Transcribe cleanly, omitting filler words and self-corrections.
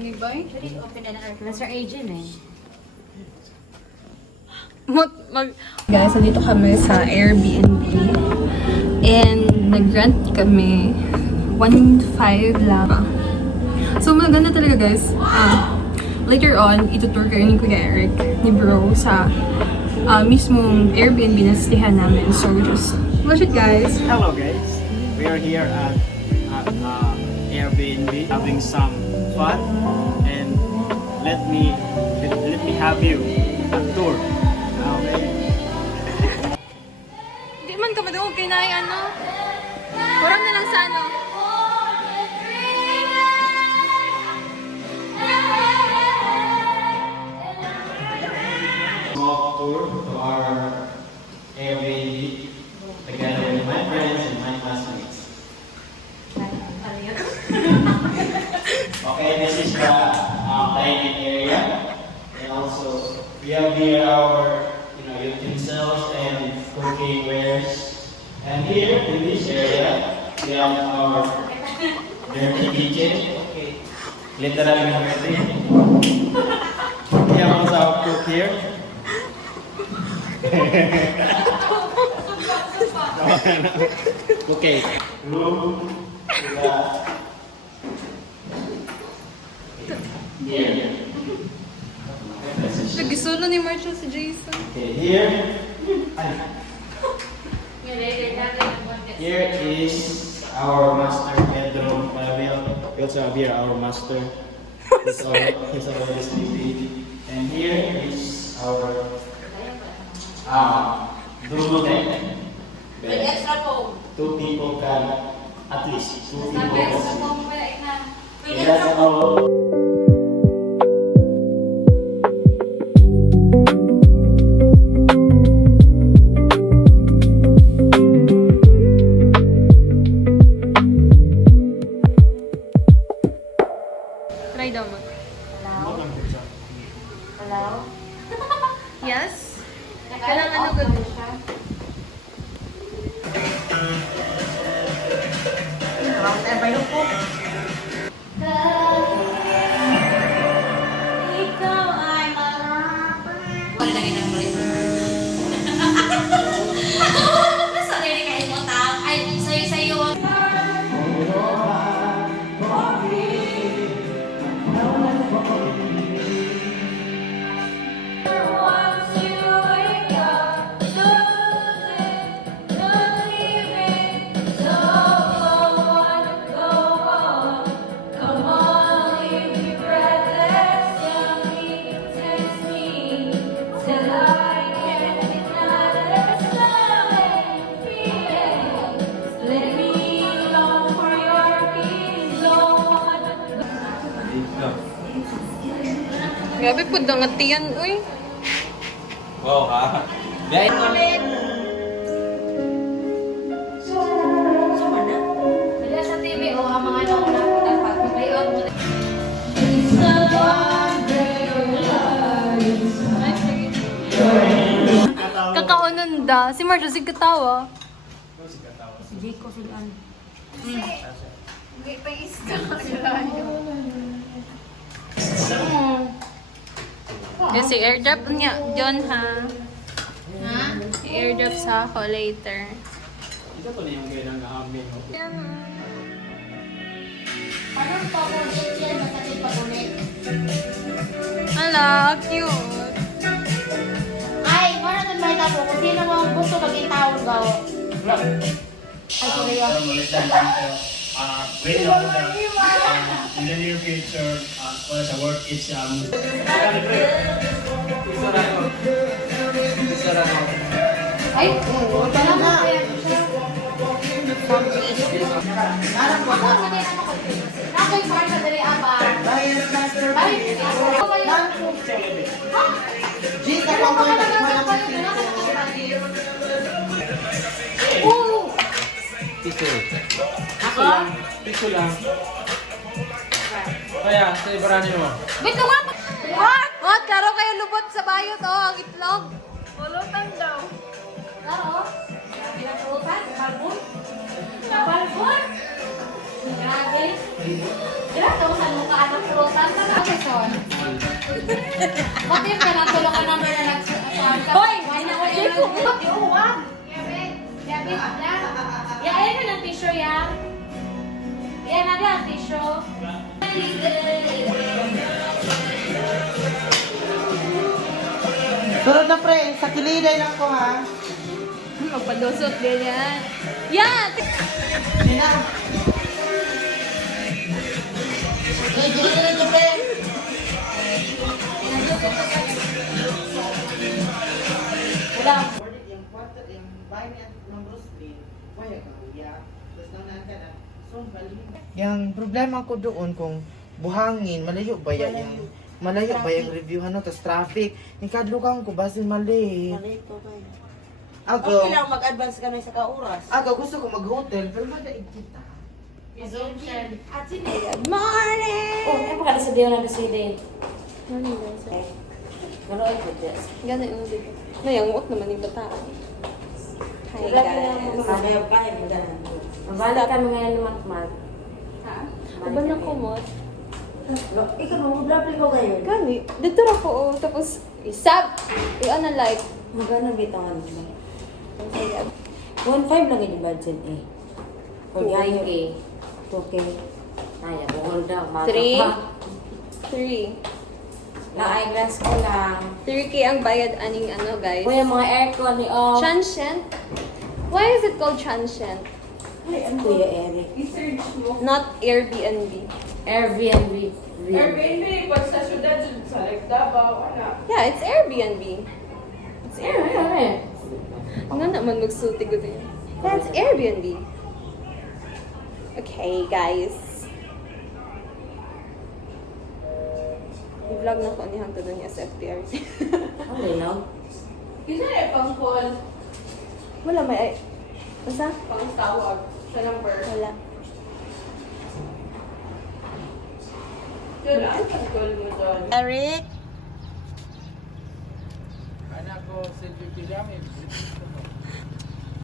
ni Bay. Mr. Agent eh. Guys, nandito kami sa Airbnb. And nag-rent kami. 1.5 lang. So maganda talaga guys. Later on, itutour kayo ni Kuya Eric, ni Bro, sa mismong Airbnb na stayan namin. So just watch it guys. Hello guys, we are here at Airbnb having some fun, and let me have you a tour. Okay. Hindi man ka madungog kay Nay, ano? Kurang na lang sa ano. Small tour to our Airbnb together with my friends and my classmates. Okay, this is the dining area, and also we have here our utensils and cooking wares. And here in this area we have our dirty kitchen. Okay, literally dirty. We have also our cook here. Okay, room. Here. Nagisolo ni Marshall si Jason. Okay, here. Here is our master bedroom. We also have here our master. He's already sleeping. And here is our double deck bed. Two people can, at least two people can sleep. Okay, that's all. Try daw mo. Hello? Yes? Kailangan ano gawin? Whatever you cook. Ikaw ay malapit. Wala lagi ng mulit. Nasa rin kayo mo tao. Ay, sa'yo. Grabe po, dangatian, uy. Wow, ha? Bila sa TV o ang mga dapat layout mo. Kakaunanda. Si Marshall, sig katawa. Si Jake ko sila. Hindi pa isda. Yes, i-airdrop niya. John, ha? Ha? I-airdrop sa ako later. Ito po na yung kailang amin. Parang pa-ulit yan, masakit pa-ulit. Hala, cute. Ay, wala na may tapo. Kung sino mo gusto maging taon daw. Ay, sorry ah. Wait lang in the near future, for the work is Ay, wala na. Ako'y parang sa dali aba. Ay, Ako? Piso lang. Kaya, sa ibarani mo. wait ka nga! What? What? Klaro kayo lubot sa bayot, oh, ang itlog. Pulutan daw. Laro? Pinapulutan? Balbon? Balbon? Grabe. Grabe, kung saan mo ka anak pulutan ka Bakit ka na tulong ka number na nagsasabi ka? Hoy! Hindi ko. Iuwag. Yabi, lang. Ya, ayan na ng tissue, ya. Yan na ang tissue. Sunod na pre, sa kiliday lang ko ha. Magpadusot din yan. Yan! Nina. Eh, dito pre. Wala. Yung kwarto, yung bahay niya ng Roslyn, kaya ka kuya. Tapos nang ka na, so balik. Yung problema ko doon kung buhangin, malayo ba yan? Malayo ba yung review ano, tapos traffic. Yung kadlugang ko, basin mali. Malito ba yun? Ako, Okay lang mag-advance ka na sa kauras. ako gusto ko mag-hotel, pero madaig kita. Good morning! Oh, ay pa ka sa diyo na president. Morning, guys. Naroon ko dyan. Gano'n yung dito. Nayangwak naman yung bata. Hi, guys. Kaya kaya mo ganun. Mabala kami ngayon ni Matmat. Ha? Uban na kumot. Ikaw mo, blabli ko ngayon. Gani. Dito ra ko, oh. Tapos, isab! I-on na like. Magana bitawan mo. Kaya, 1.5 lang yung budget eh. 2K. 2K. Ay, bukol daw. 3. Na eyeglass ko lang. 3K ang bayad aning ano, guys. Kuya, mga aircon ni Oh. Transient? Why is it called transient? Ay, ano Kuya Eric? Not Airbnb. Airbnb. Airbnb, pag sa syudad, sa like Davao, ano? Yeah, it's Airbnb. It's Airbnb. Airbnb. Nga naman magsulti ko din. That's Airbnb. Okay, guys. I-vlog na ko ni hangtod doon yung SFTRC. Ano yun? Isa na pang call, Wala may ay. Basta? pang tawag sa number. Wala. Yun, ano pang call mo doon? Eric? Anak ko, selfie piramid.